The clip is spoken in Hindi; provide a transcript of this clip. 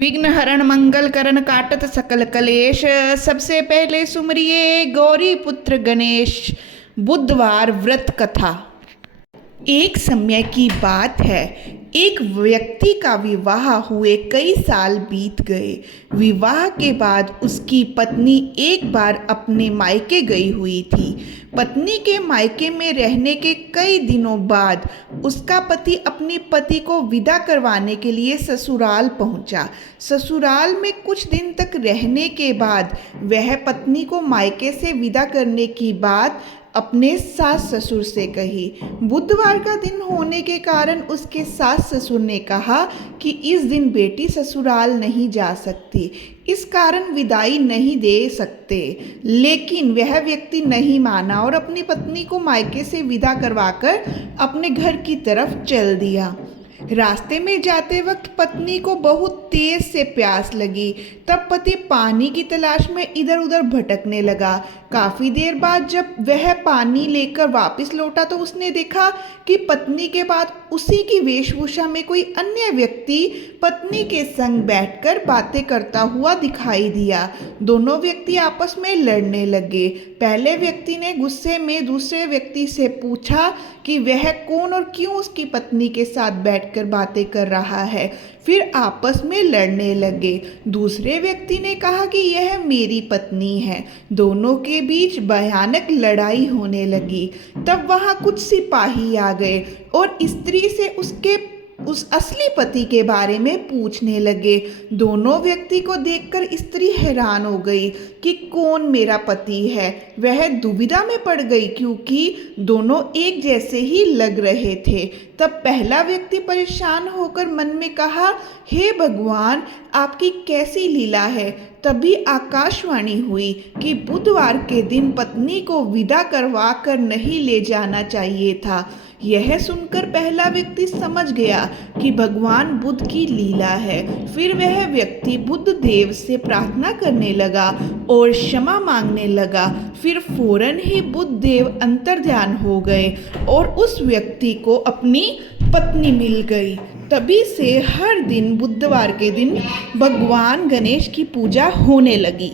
विघ्न हरण मंगल करण काटत सकल कलेश। सबसे पहले सुमरिए गौरी पुत्र गणेश। बुधवार व्रत कथा। एक समय की बात है। एक व्यक्ति का विवाह हुए कई साल बीत गए। विवाह के बाद उसकी पत्नी एक बार अपने मायके गई हुई थी। पत्नी के मायके में रहने के कई दिनों बाद उसका पति अपनी पति को विदा करवाने के लिए ससुराल पहुंचा। ससुराल में कुछ दिन तक रहने के बाद वह पत्नी को मायके से विदा करने की बात अपने सास ससुर से कही। बुधवार का दिन होने के कारण उसके सास ससुर ने कहा कि इस दिन बेटी ससुराल नहीं जा सकती, इस कारण विदाई नहीं दे सकते। लेकिन वह व्यक्ति नहीं माना और अपनी पत्नी को मायके से विदा करवाकर अपने घर की तरफ चल दिया। रास्ते में जाते वक्त पत्नी को बहुत तेज से प्यास लगी। तब पति पानी की तलाश में इधर उधर भटकने लगा। काफी देर बाद जब वह पानी लेकर वापस लौटा तो उसने देखा कि पत्नी के बाद उसी की वेशभूषा में कोई अन्य व्यक्ति पत्नी के संग बैठकर बातें करता हुआ दिखाई दिया। दोनों व्यक्ति आपस में लड़ने लगे। पहले व्यक्ति ने गुस्से में दूसरे व्यक्ति से पूछा कि वह कौन और क्यों उसकी पत्नी के साथ बैठकर बातें कर रहा है। फिर आपस में लड़ने लगे। दूसरे व्यक्ति ने कहा कि यह मेरी पत्नी है। दोनों के बीच भयानक लड़ाई होने लगी। तब वहां कुछ सिपाही आ गए और स्त्री से उस असली पति के बारे में पूछने लगे। दोनों व्यक्ति को देखकर स्त्री हैरान हो गई कि कौन मेरा पति है। वह दुविधा में पड़ गई क्योंकि दोनों एक जैसे ही लग रहे थे। तब पहला व्यक्ति परेशान होकर मन में कहा, हे भगवान, आपकी कैसी लीला है। तभी आकाशवाणी हुई कि बुधवार के दिन पत्नी को विदा करवा कर नहीं ले जाना चाहिए था। यह सुनकर पहला व्यक्ति समझ गया कि भगवान बुद्ध की लीला है। फिर वह व्यक्ति बुद्ध देव से प्रार्थना करने लगा और क्षमा मांगने लगा। फिर फौरन ही बुद्ध देव अंतर्ध्यान हो गए और उस व्यक्ति को अपनी पत्नी मिल गई। तभी से हर दिन बुधवार के दिन भगवान गणेश की पूजा होने लगी।